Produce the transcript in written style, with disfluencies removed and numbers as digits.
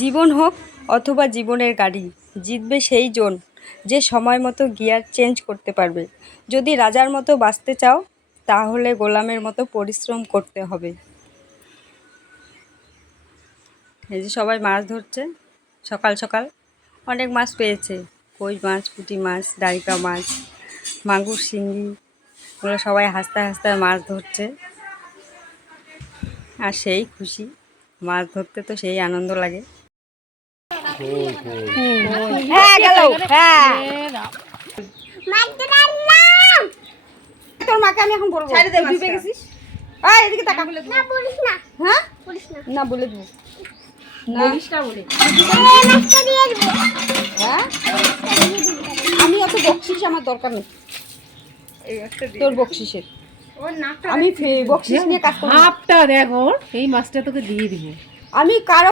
জীবন হোক অথবা জীবনের গাড়ি, জিতবে সেই জন যে সময় মতো গিয়ার চেঞ্জ করতে পারবে। যদি রাজার মতো বাঁচতে চাও তাহলে গোলামের মতো পরিশ্রম করতে হবে। এই যে সবাই মাছ ধরছে সকাল সকাল, অনেক মাছ পেয়েছে, কই মাছ, পুঁটি মাছ, ডাইকা মাছ, মাগুর, শিঙ্গি, ওগুলো সবাই হাসতে হাসতে মাছ ধরছে। আর সেই খুশি, মাছ ধরতে তো সেই আনন্দ লাগে। হ্যাঁ গেল, হ্যাঁ তোর মাকে আমি এখন বলবো, ডুবে গেছিস। এদিকে তাকা। না বলিস না। হ্যাঁ বলিস না। না বলে দেবো না, বলিস না বলে হ্যাঁ। আমি অত বকশিস আমার দরকার নেই, তোর বকশিসের আমি বকশিস নিয়ে কাজ করব। হাফটা দেখো, এই মাছটা তোকে দিয়ে দিব আমি কারো